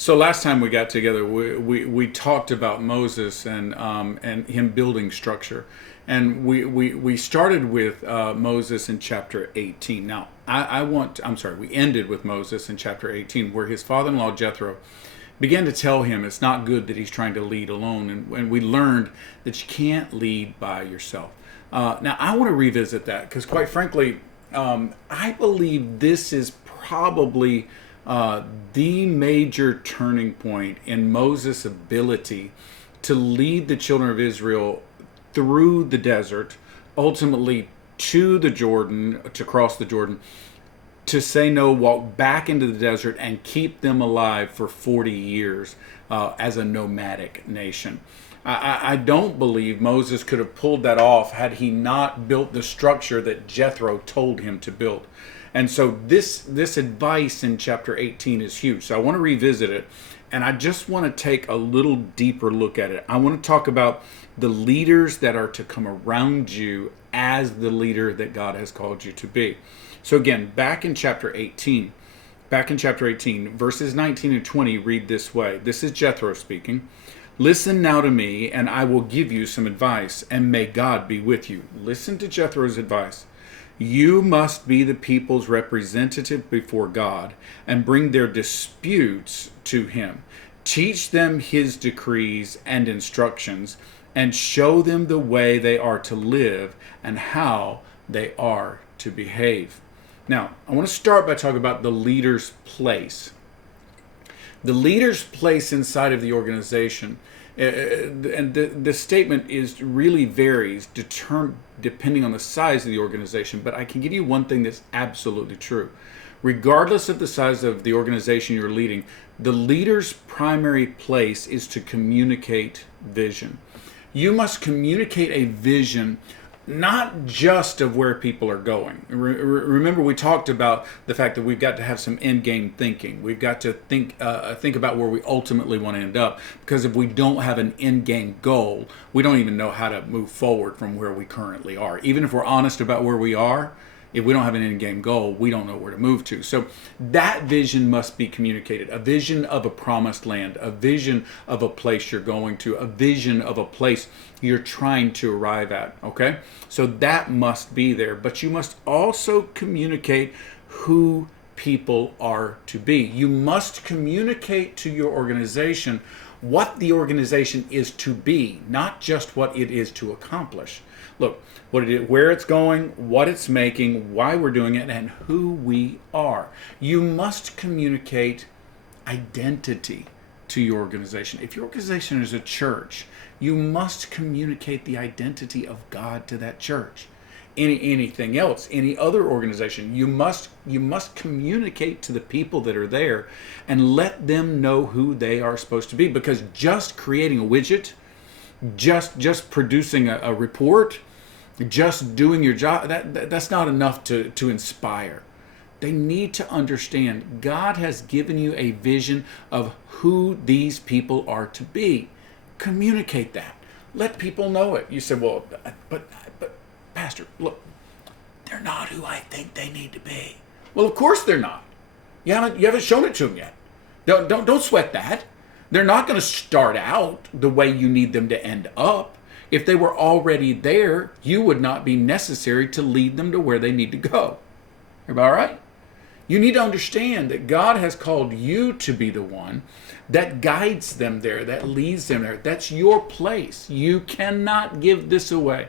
So last time we got together, we talked about Moses and him building structure, and we started with Moses in chapter 18. Now I'm sorry, we ended with Moses in chapter 18, where his father-in-law Jethro began to tell him it's not good that he's trying to lead alone, and we learned that you can't lead by yourself. Now I want to revisit that because, quite frankly, I believe this is probably the major turning point in Moses' ability to lead the children of Israel through the desert, ultimately to the Jordan, to cross the Jordan, to say no, walk back into the desert, and keep them alive for 40 years as a nomadic nation. I don't believe Moses could have pulled that off had he not built the structure that Jethro told him to build. And so this advice in chapter 18 is huge. So I want to revisit it, and I just want to take a little deeper look at it. I want to talk about the leaders that are to come around you as the leader that God has called you to be. So again, back in chapter 18, verses 19 and 20 read this way. This is Jethro speaking. Listen now to me, and I will give you some advice, and may God be with you. Listen to Jethro's advice. You must be the people's representative before God and bring their disputes to him. Teach them his decrees and instructions and show them the way they are to live and how they are to behave. Now, I want to start by talking about the leader's place. The leader's place inside of the organization, and the statement is really varies depending on the size of the organization, but I can give you one thing that's absolutely true. Regardless of the size of the organization you're leading, the leader's primary place is to communicate vision. You must communicate a vision not just of where people are going. Remember, we talked about the fact that we've got to have some end game thinking. We've got to think about where we ultimately want to end up. Because if we don't have an end game goal, we don't even know how to move forward from where we currently are. Even if we're honest about where we are, if we don't have an end game goal, we don't know where to move to. So that vision must be communicated. A vision of a promised land, a vision of a place you're going to, a vision of a place you're trying to arrive at. Okay? So that must be there. But you must also communicate who people are to be. You must communicate to your organization what the organization is to be, not just what it is to accomplish. Look, what it is, where it's going, what it's making, why we're doing it, and who we are. You must communicate identity to your organization. If your organization is a church, you must communicate the identity of God to that church. Anything else, any other organization, you must communicate to the people that are there and let them know who they are supposed to be. Because just creating a widget, just producing a report, just doing your job, that's not enough to inspire. They need to understand God has given you a vision of who these people are to be. Communicate that. Let people know it. You said, well, but Pastor, look, they're not who I think they need to be. Well, of course they're not. You haven't shown it to them yet. Don't sweat that. They're not going to start out the way you need them to end up. If they were already there, you would not be necessary to lead them to where they need to go. Everybody all right? You need to understand that God has called you to be the one that guides them there, that leads them there. That's your place. You cannot give this away.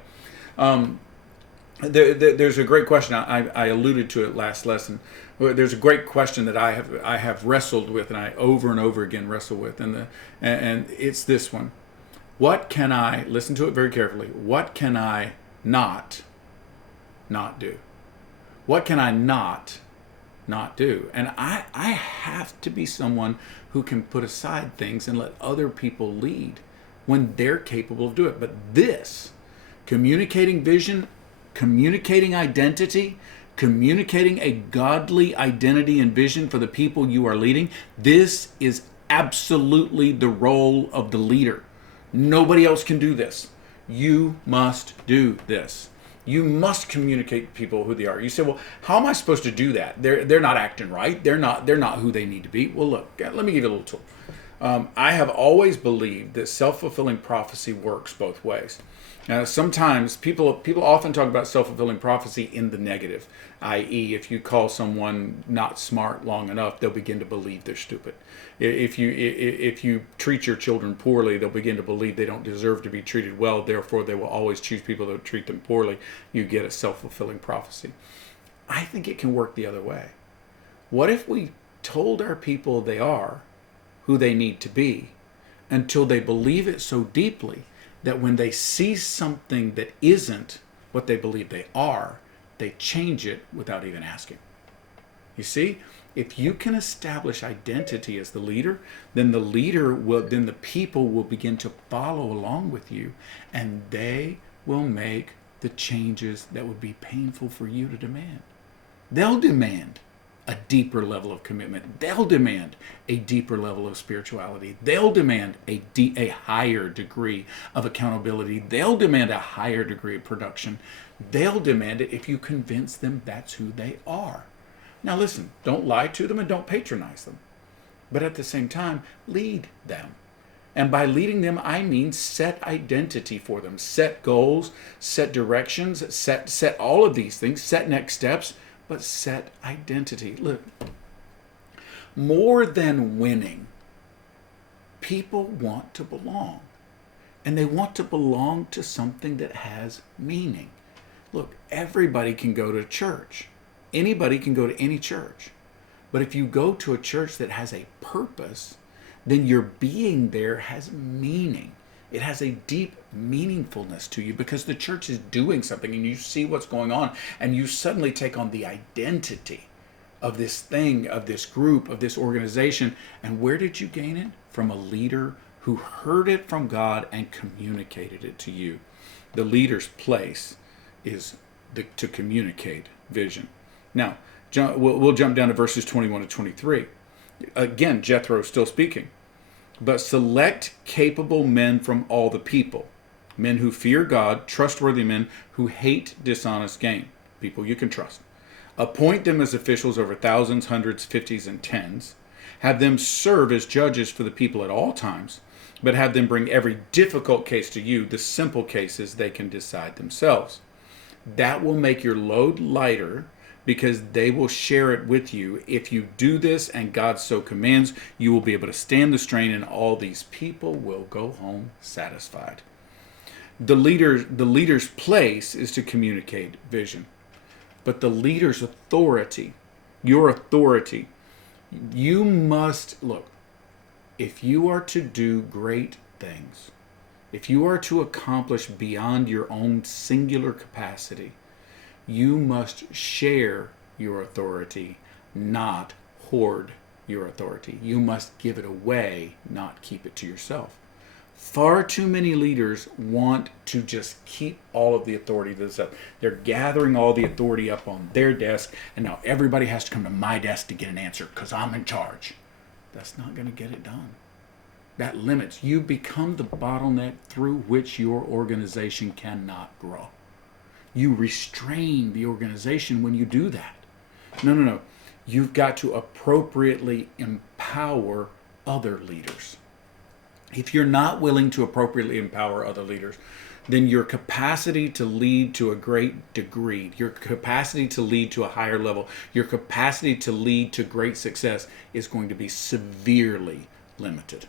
There's a great question. I alluded to it last lesson. There's a great question that I have wrestled with, and I over and over again wrestle with, and it's this one. What can I, listen to it very carefully, what can I not do? What can I not do? And I have to be someone who can put aside things and let other people lead when they're capable of doing it. But this, communicating vision, communicating identity, communicating a godly identity and vision for the people you are leading, this is absolutely the role of the leader. Nobody else can do this. You must do this. You must communicate to people who they are. You say, well, how am I supposed to do that? They're not acting right. They're not who they need to be. Well, look, let me give you a little tool. I have always believed that self-fulfilling prophecy works both ways. Sometimes people often talk about self-fulfilling prophecy in the negative, i.e., if you call someone not smart long enough, they'll begin to believe they're stupid. If you treat your children poorly, they'll begin to believe they don't deserve to be treated well. Therefore, they will always choose people that treat them poorly. You get a self-fulfilling prophecy. I think it can work the other way. What if we told our people they are who they need to be until they believe it so deeply that when they see something that isn't what they believe they are, they change it without even asking? You see, if you can establish identity as the leader, then the people will begin to follow along with you, and they will make the changes that would be painful for you to demand. They'll demand a deeper level of commitment. They'll demand a deeper level of spirituality. They'll demand a higher degree of accountability. They'll demand a higher degree of production. They'll demand it if you convince them that's who they are. Now listen, don't lie to them and don't patronize them. But at the same time, lead them. And by leading them, I mean set identity for them. Set goals, set directions, set all of these things, set next steps, but set identity. Look, more than winning, people want to belong. And they want to belong to something that has meaning. Look, everybody can go to church. Anybody can go to any church. But if you go to a church that has a purpose, then your being there has meaning. It has a deep meaningfulness to you because the church is doing something and you see what's going on and you suddenly take on the identity of this thing, of this group, of this organization. And where did you gain it? From a leader who heard it from God and communicated it to you. The leader's place is to communicate vision. Now, we'll jump down to verses 21 to 23. Again, Jethro still speaking. But select capable men from all the people, men who fear God, trustworthy men who hate dishonest gain, people you can trust. Appoint them as officials over thousands, hundreds, fifties, and tens. Have them serve as judges for the people at all times, but have them bring every difficult case to you. The simple cases they can decide themselves. That will make your load lighter, because they will share it with you. If you do this and God so commands, you will be able to stand the strain and all these people will go home satisfied. The leader's place is to communicate vision. But the leader's authority, your authority, you must, look, if you are to do great things, if you are to accomplish beyond your own singular capacity, you must share your authority, not hoard your authority. You must give it away, not keep it to yourself. Far too many leaders want to just keep all of the authority to themselves. They're gathering all the authority up on their desk, and now everybody has to come to my desk to get an answer because I'm in charge. That's not going to get it done. That limits. You become the bottleneck through which your organization cannot grow. You restrain the organization when you do that. No. You've got to appropriately empower other leaders. If you're not willing to appropriately empower other leaders, then your capacity to lead to a great degree, your capacity to lead to a higher level, your capacity to lead to great success is going to be severely limited.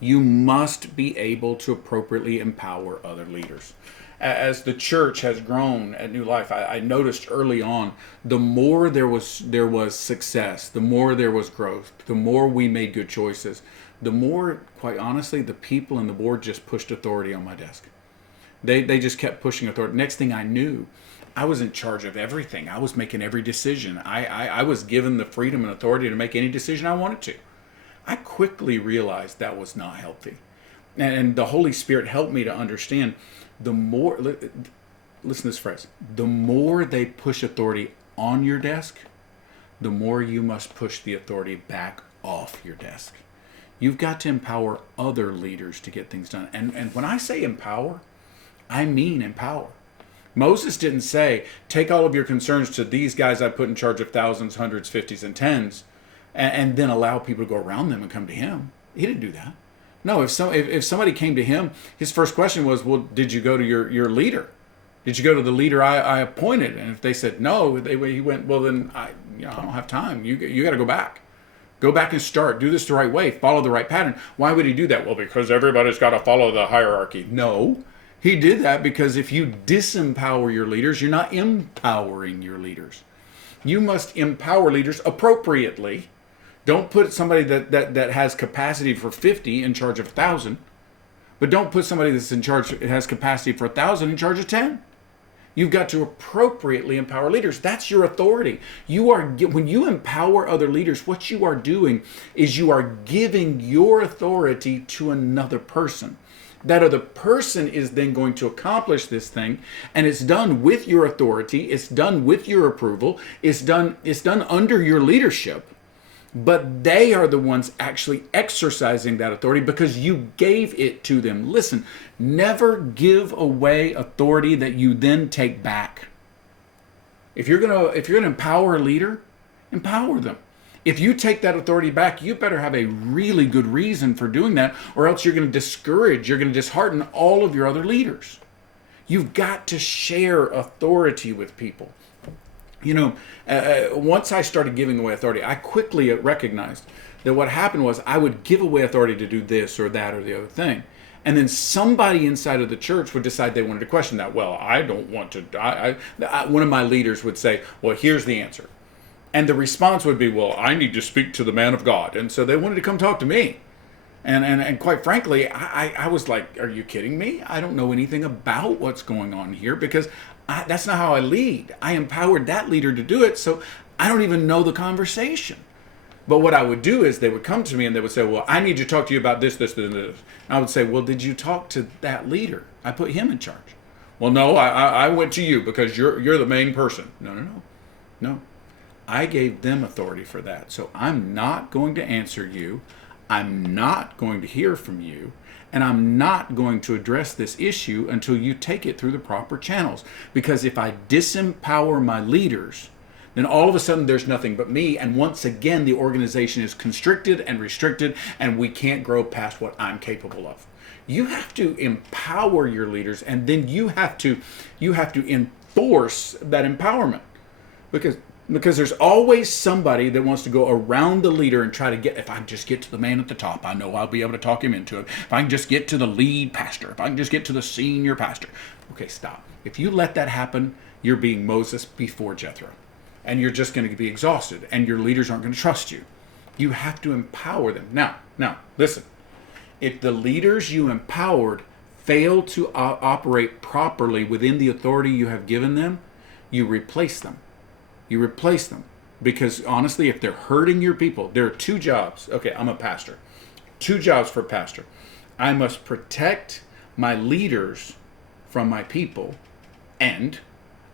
You must be able to appropriately empower other leaders. As the church has grown at New Life, I noticed early on, the more there was success, the more there was growth, the more we made good choices, the more, quite honestly, the people in the board just pushed authority on my desk. They just kept pushing authority. Next thing I knew, I was in charge of everything. I was making every decision. I was given the freedom and authority to make any decision I wanted to. I quickly realized that was not healthy. And the Holy Spirit helped me to understand the more, listen to this phrase, the more they push authority on your desk, the more you must push the authority back off your desk. You've got to empower other leaders to get things done. And when I say empower, I mean empower. Moses didn't say, take all of your concerns to these guys I put in charge of thousands, hundreds, fifties, and tens, and then allow people to go around them and come to him. He didn't do that. No, if somebody came to him, his first question was, well, did you go to your leader? Did you go to the leader I appointed? And if they said no, he went, well, then I don't have time. You got to go back. Go back and start. Do this the right way. Follow the right pattern. Why would he do that? Well, because everybody's got to follow the hierarchy. No. He did that because if you disempower your leaders, you're not empowering your leaders. You must empower leaders appropriately. Don't put somebody that has capacity for 50 in charge of 1,000. But don't put somebody that's in charge, has capacity for 1,000 in charge of 10. You've got to appropriately empower leaders. That's your authority. When you empower other leaders, what you are doing is you are giving your authority to another person. That other person is then going to accomplish this thing, and it's done with your authority. It's done with your approval. It's done under your leadership. But they are the ones actually exercising that authority because you gave it to them. Listen, never give away authority that you then take back. If you're gonna empower a leader, empower them. If you take that authority back, you better have a really good reason for doing that, or else you're going to discourage, you're going to dishearten all of your other leaders. You've got to share authority with people. Once I started giving away authority, I quickly recognized that what happened was I would give away authority to do this or that or the other thing. And then somebody inside of the church would decide they wanted to question that. Well, I don't want to. One of my leaders would say, well, here's the answer. And the response would be, well, I need to speak to the man of God. And so they wanted to come talk to me. And quite frankly, I was like, are you kidding me? I don't know anything about what's going on here because that's not how I lead. I empowered that leader to do it, so I don't even know the conversation. But what I would do is they would come to me and they would say, well, I need to talk to you about this, this, and this. And I would say, well, did you talk to that leader? I put him in charge. Well, no, I went to you because you're the main person. No. I gave them authority for that. So I'm not going to answer you. I'm not going to hear from you. And I'm not going to address this issue until you take it through the proper channels. Because if I disempower my leaders, then all of a sudden there's nothing but me. And once again, the organization is constricted and restricted, and we can't grow past what I'm capable of. You have to empower your leaders, and then you have to enforce that empowerment. Because there's always somebody that wants to go around the leader and try to get, if I can just get to the man at the top, I know I'll be able to talk him into it. If I can just get to the lead pastor, if I can just get to the senior pastor. Okay, stop. If you let that happen, you're being Moses before Jethro. And you're just going to be exhausted, and your leaders aren't going to trust you. You have to empower them. Now, listen. If the leaders you empowered fail to operate properly within the authority you have given them, you replace them. You replace them. Because honestly, if they're hurting your people, there are two jobs. Okay, I'm a pastor. Two jobs for a pastor. I must protect my leaders from my people, and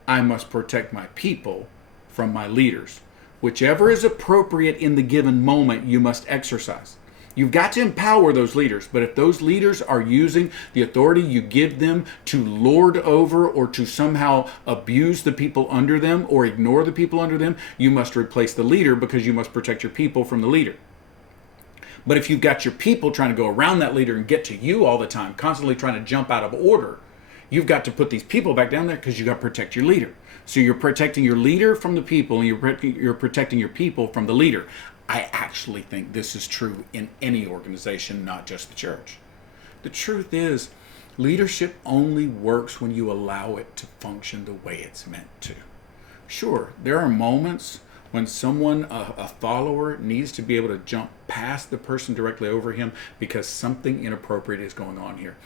I must protect my people from my leaders. Whichever is appropriate in the given moment, you must exercise. You've got to empower those leaders, but if those leaders are using the authority you give them to lord over or to somehow abuse the people under them or ignore the people under them, you must replace the leader because you must protect your people from the leader. But if you've got your people trying to go around that leader and get to you all the time, constantly trying to jump out of order, you've got to put these people back down there because you've got to protect your leader. So you're protecting your leader from the people, and you're protecting your people from the leader. I actually think this is true in any organization, not just the church. The truth is, leadership only works when you allow it to function the way it's meant to. Sure, there are moments when someone, a follower, needs to be able to jump past the person directly over him because something inappropriate is going on here.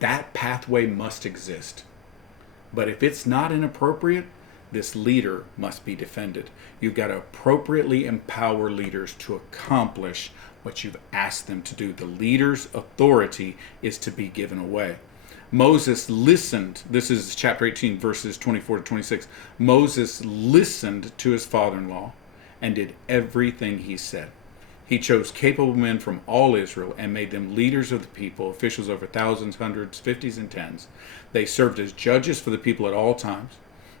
That pathway must exist. But if it's not inappropriate, this leader must be defended. You've got to appropriately empower leaders to accomplish what you've asked them to do. The leader's authority is to be given away. Moses listened. This is chapter 18, verses 24 to 26. Moses listened to his father-in-law and did everything he said. He chose capable men from all Israel and made them leaders of the people, officials over thousands, hundreds, fifties, and tens. They served as judges for the people at all times.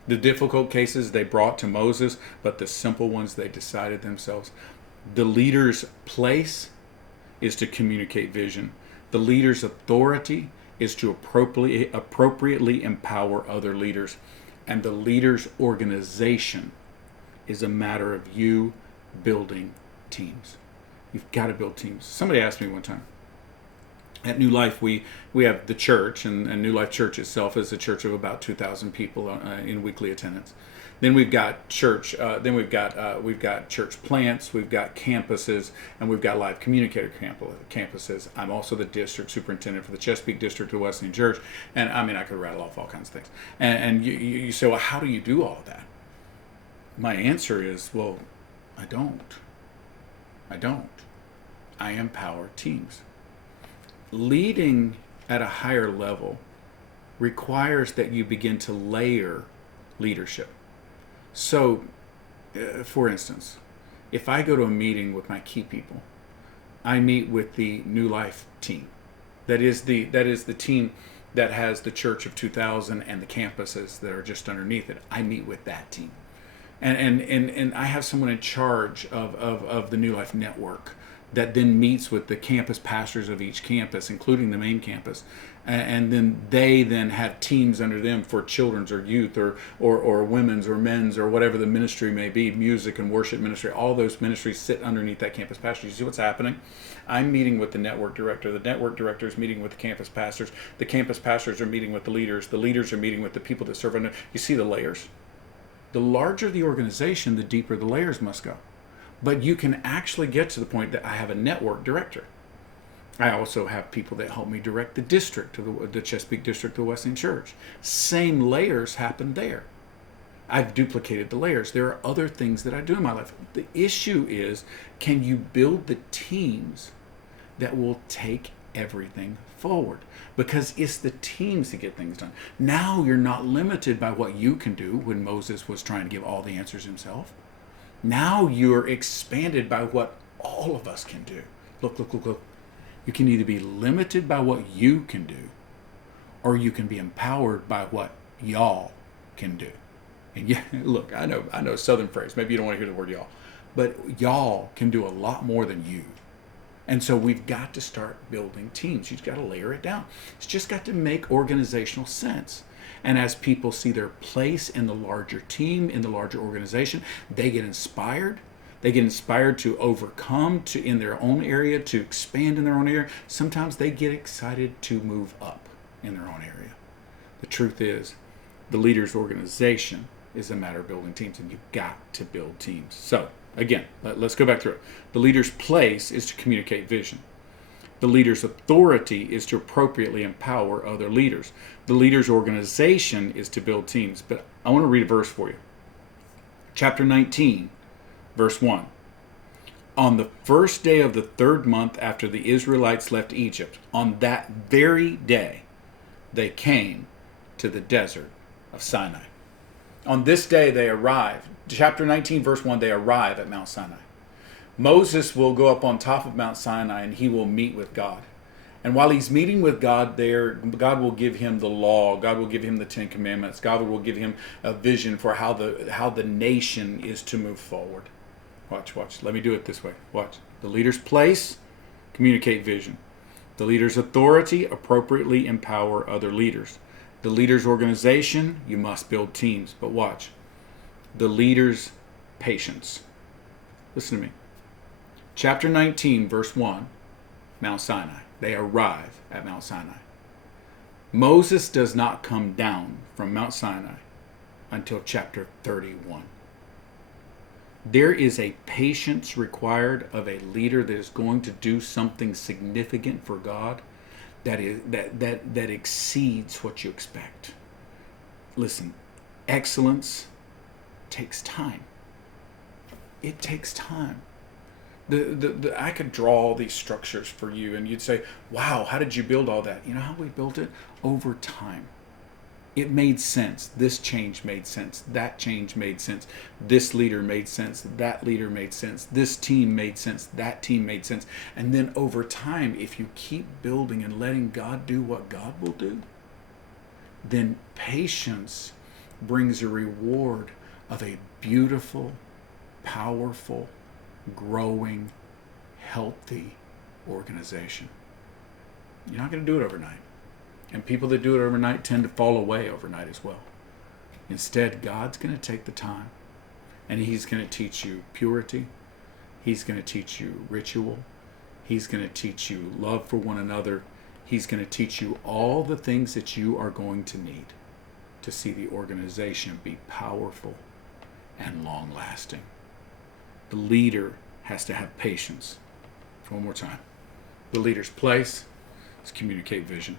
The difficult cases they brought to Moses, but the simple ones they decided themselves. The leader's place is to communicate vision. The leader's authority is to appropriately empower other leaders. And the leader's organization is a matter of you building teams. You've got to build teams. Somebody asked me one time, at New Life, we have the church, and New Life Church itself is a church of about 2,000 people in weekly attendance. Then we've got church. We've got church plants. We've got campuses, and we've got live communicator campuses. I'm also the district superintendent for the Chesapeake District of Wesleyan Church, and I mean I could rattle off all kinds of things. And you say, well, how do you do all of that? My answer is, well, I don't. I empower teams. Leading at a higher level requires that you begin to layer leadership. So, for instance, if I go to a meeting with my key people, I meet with the New Life team. That is the team that has the Church of 2000 and the campuses that are just underneath it. I meet with that team. And I have someone in charge of the New Life network that then meets with the campus pastors of each campus, including the main campus. And then they then have teams under them for children's or youth or women's or men's or whatever the ministry may be, music and worship ministry. All those ministries sit underneath that campus pastor. You see what's happening? I'm meeting with the network director. The network director is meeting with the campus pastors. The campus pastors are meeting with the leaders. The leaders are meeting with the people that serve under. You see the layers? The larger the organization, the deeper the layers must go. But you can actually get to the point that I have a network director. I also have people that help me direct the district, the Chesapeake District of Wesleyan Church. Same layers happen there. I've duplicated the layers. There are other things that I do in my life. The issue is, can you build the teams that will take everything forward? Because it's the teams that get things done. Now you're not limited by what you can do when Moses was trying to give all the answers himself. Now you're expanded by what all of us can do. Look. You can either be limited by what you can do, or you can be empowered by what y'all can do. And yeah, look, I know a Southern phrase. Maybe you don't want to hear the word y'all. But y'all can do a lot more than you. And so we've got to start building teams. You've got to layer it down. It's just got to make organizational sense. And as people see their place in the larger team, in the larger organization, they get inspired. They get inspired to overcome in their own area, to expand in their own area. Sometimes they get excited to move up in their own area. The truth is, the leader's organization is a matter of building teams, and you've got to build teams. So, again, let's go back through it. The leader's place is to communicate vision. The leader's authority is to appropriately empower other leaders. The leader's organization is to build teams. But I want to read a verse for you. Chapter 19, verse 1. On the first day of the third month after the Israelites left Egypt, on that very day, they came to the desert of Sinai. On this day they arrive. Chapter 19, verse 1, they arrive at Mount Sinai. Moses will go up on top of Mount Sinai and he will meet with God. And while he's meeting with God there, God will give him the law. God will give him the Ten Commandments. God will give him a vision for how the nation is to move forward. Watch. Let me do it this way. Watch. The leader's place, communicate vision. The leader's authority, appropriately empower other leaders. The leader's organization, you must build teams. But watch. The leader's patience. Listen to me. Chapter 19, verse 1, Mount Sinai. They arrive at Mount Sinai. Moses does not come down from Mount Sinai until chapter 31. There is a patience required of a leader that is going to do something significant for God that exceeds what you expect. Listen, excellence takes time. It takes time. I could draw all these structures for you and you'd say, wow, how did you build all that? You know how we built it? Over time. It made sense. This change made sense. That change made sense. This leader made sense. That leader made sense. This team made sense. That team made sense. And then over time, if you keep building and letting God do what God will do, then patience brings a reward of a beautiful, powerful, growing, healthy organization. You're not going to do it overnight. And people that do it overnight tend to fall away overnight as well. Instead, God's going to take the time, and He's going to teach you purity. He's going to teach you ritual. He's going to teach you love for one another. He's going to teach you all the things that you are going to need to see the organization be powerful and long-lasting. The leader has to have patience. One more time. The leader's place is communicate vision.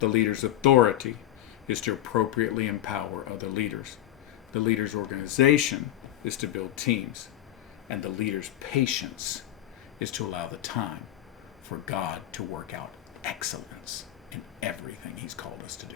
The leader's authority is to appropriately empower other leaders. The leader's organization is to build teams. And the leader's patience is to allow the time for God to work out excellence in everything He's called us to do.